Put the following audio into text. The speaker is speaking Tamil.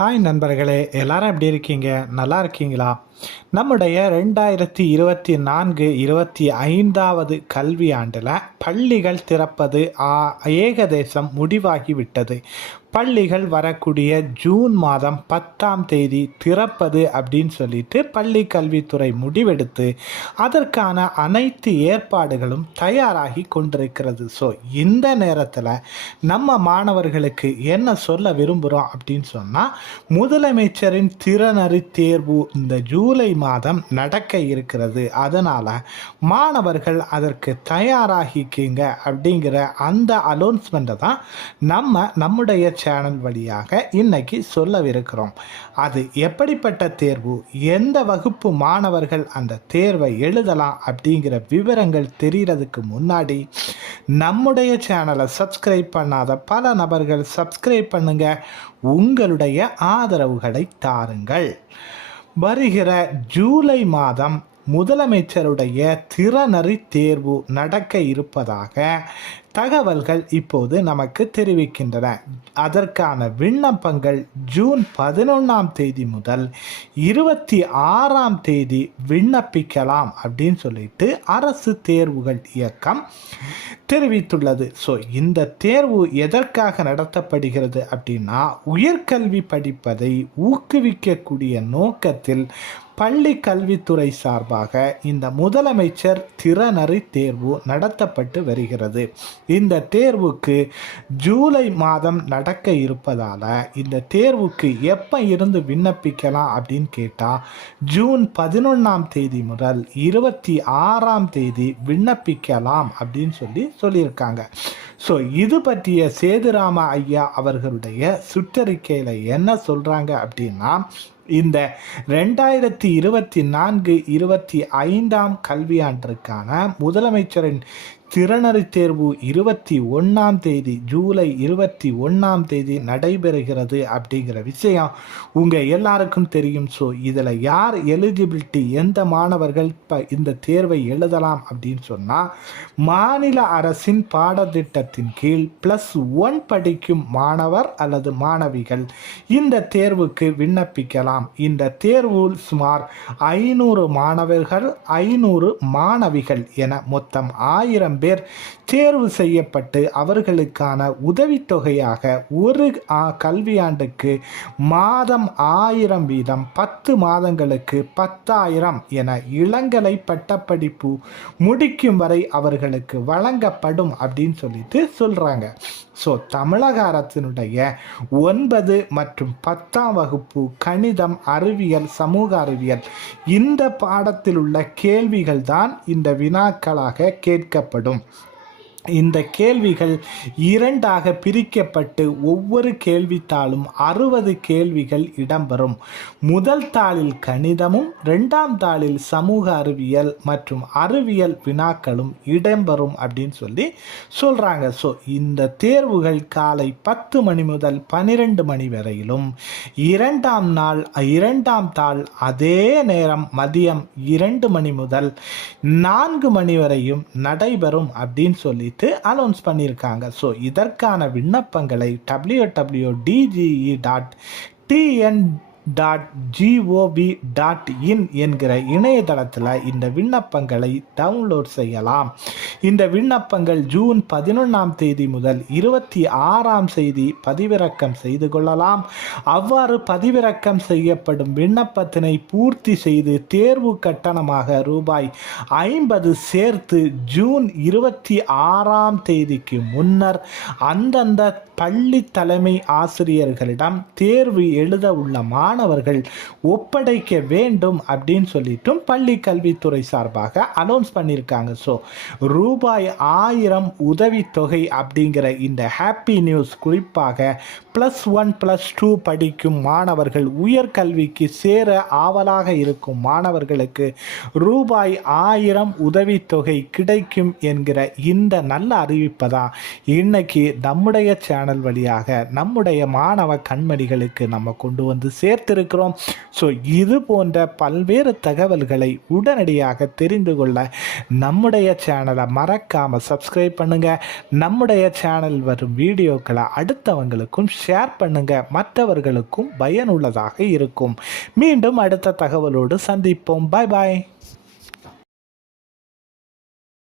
ஹாய் நண்பர்களே, எல்லாரும் எப்படி இருக்கீங்க? நல்லா இருக்கீங்களா? நம்முடைய 2024-25வது கல்வியாண்டில் பள்ளிகள் திறப்பது ஏகதேசம் முடிவாகிவிட்டது. பள்ளிகள் வரக்கூடிய ஜூன் மாதம் 10ஆம் தேதி திறப்பது அப்படின்னு சொல்லிட்டு பள்ளி கல்வித்துறை முடிவெடுத்து அதற்கான அனைத்து ஏற்பாடுகளும் தயாராகி கொண்டிருக்கிறது. ஸோ இந்த நேரத்தில் நம்ம மாணவர்களுக்கு என்ன சொல்ல விரும்புகிறோம் அப்படின்னு சொன்னால், முதலமைச்சரின் திறனறி தேர்வு இந்த ஜூலை மாதம் நடக்க இருக்கிறது. அதனால் மாணவர்கள் அதற்கு தயாராகிக்கிங்க அப்படிங்கிற அந்த அலௌன்ஸ்மெண்ட்டை தான் நம்முடைய சேனல் வழியாக இன்னைக்கு சொல்லவிருக்கிறோம். அது எப்படிப்பட்ட தேர்வு, எந்த வகுப்பு மாணவர்கள் அந்த தேர்வை எழுதலாம் அப்படிங்கிற விவரங்கள் தெரிகிறதுக்கு முன்னாடி நம்முடைய சேனலை சப்ஸ்கிரைப் பண்ணாத பல நபர்கள் சப்ஸ்கிரைப் பண்ணுங்க, உங்களுடைய ஆதரவுகளை தாருங்கள். வருகிற ஜூலை மாதம் முதலமைச்சருடைய திறனறி தேர்வு நடக்க இருப்பதாக தகவல்கள் இப்போது நமக்கு தெரிவிக்கின்றன. அதற்கான விண்ணப்பங்கள் ஜூன் 11ஆம் தேதி முதல் 26ஆம் தேதி விண்ணப்பிக்கலாம் அப்படின்னு சொல்லிட்டு அரசு தேர்வுகள் இயக்கம் தெரிவித்துள்ளது. ஸோ இந்த தேர்வு எதற்காக நடத்தப்படுகிறது அப்படின்னா, உயர்கல்வி படிப்பதை ஊக்குவிக்கக்கூடிய நோக்கத்தில் பள்ளி கல்வித்துறை சார்பாக இந்த முதலமைச்சர் திறனறி தேர்வு நடத்தப்பட்டு வருகிறது. இந்த தேர்வுக்கு ஜூலை மாதம் நடக்க இருப்பதால் இந்த தேர்வுக்கு எப்போ இருந்து விண்ணப்பிக்கலாம் அப்படின்னு கேட்டால், ஜூன் 11ஆம் தேதி முதல் 26ஆம் தேதி விண்ணப்பிக்கலாம் அப்படின்னு சொல்லியிருக்காங்க. ஸோ இது பற்றிய சேதுராம ஐயா அவர்களுடைய சுற்றறிக்கையில் என்ன சொல்கிறாங்க அப்படின்னா, இந்த 2024-25ஆம் கல்வியாண்டிற்கான முதலமைச்சரின் திறனறி தேர்வு 21ஆம் தேதி ஜூலை 21ஆம் தேதி நடைபெறுகிறது அப்படிங்கிற விஷயம் உங்கள் எல்லாருக்கும் தெரியும். ஸோ இதில் யார் எலிஜிபிலிட்டி, எந்த மாணவர்கள் இந்த தேர்வை எழுதலாம் அப்படின்னு சொன்னால், மாநில அரசின் பாடத்திட்டத்தின் கீழ் +1 படிக்கும் மாணவர் அல்லது மாணவிகள் இந்த தேர்வுக்கு விண்ணப்பிக்கலாம். இந்த தேர்வில் சுமார் 500 மாணவர்கள் 500 மாணவிகள் என மொத்தம் 1000 பேர் தேர்வு செய்யப்பட்டு அவர்களுக்கான உதவித்தொகையாக ஒரு கல்வியாண்டுக்கு மாதம் 1000 வீதம் 10 மாதங்களுக்கு 10,000 என இளங்கலை பட்டப்படிப்பு முடிக்கும் வரை அவர்களுக்கு வழங்கப்படும் அப்படின்னு சொல்கிறாங்க. ஸோ தமிழக அரசினுடைய 9 மற்றும் 10ஆம் வகுப்பு கணிதம், அறிவியல், சமூக அறிவியல் இந்த பாடத்தில் உள்ள கேள்விகள் தான் இந்த வினாக்களாக கேட்கப்படும். இந்த கேள்விகள் 2ஆக பிரிக்கப்பட்டு ஒவ்வொரு கேள்வித்தாளும் 60 கேள்விகள் இடம்பெறும். முதல் தாளில் கணிதமும் 2ஆம் தாளில் சமூக அறிவியல் மற்றும் அறிவியல் வினாக்களும் இடம்பெறும் அப்படின்னு சொல்கிறாங்க. ஸோ இந்த தேர்வுகள் காலை 10 மணி முதல் 12 மணி வரையிலும், 2ஆம் தாள் அதே நேரம் மதியம் 2 மணி முதல் 4 மணி வரையும் நடைபெறும் அப்படின்னு அனௌன்ஸ் பண்ணியிருக்காங்க. ஸோ இதற்கான விண்ணப்பங்களை www.tn.gov.in என்கிற இணையதளத்தில் இந்த விண்ணப்பங்களை டவுன்லோட் செய்யலாம். இந்த விண்ணப்பங்கள் ஜூன் 11ஆம் தேதி முதல் 26ஆம் தேதி பதிவிறக்கம் செய்து கொள்ளலாம். அவ்வாறு பதிவிறக்கம் செய்யப்படும் விண்ணப்பத்தினை பூர்த்தி செய்து தேர்வு கட்டணமாக ரூபாய் 50 சேர்த்து ஜூன் 26ஆம் தேதிக்கு முன்னர் அந்தந்த பள்ளி தலைமை ஆசிரியர்களிடம் தேர்வு எழுத உள்ள மாணவர்கள் ஒப்படைக்க வேண்டும் அப்படின்னு சொல்லிட்டும் பள்ளி கல்வித்துறை சார்பாக அனௌன்ஸ் பண்ணியிருக்காங்க. ஸோ ரூபாய் 1000 உதவித்தொகை அப்படிங்கிற இந்த ஹாப்பி நியூஸ் குறிப்பாக +1 +2 படிக்கும் மாணவர்கள், உயர்கல்விக்கு சேர ஆவலாக இருக்கும் மாணவர்களுக்கு ரூபாய் 1000 உதவித்தொகை கிடைக்கும் என்கிற இந்த நல்ல அறிவிப்பை தான் இன்னைக்கு நம்முடைய சேனல் வழியாக நம்முடைய மாணவ கண்மணிகளுக்கு நம்ம கொண்டு வந்து சேர்த்து சேர்த்திருக்கிறோம். ஸோ இது போன்ற பல்வேறு தகவல்களை உடனடியாக தெரிந்து கொள்ள நம்முடைய சேனலை மறக்காமல் சப்ஸ்கிரைப் பண்ணுங்கள். நம்முடைய சேனல் வரும் வீடியோக்களை அடுத்தவங்களுக்கும் ஷேர் பண்ணுங்கள். மற்றவர்களுக்கும் பயனுள்ளதாக இருக்கும். மீண்டும் அடுத்த தகவலோடு சந்திப்போம். பாய் பாய்.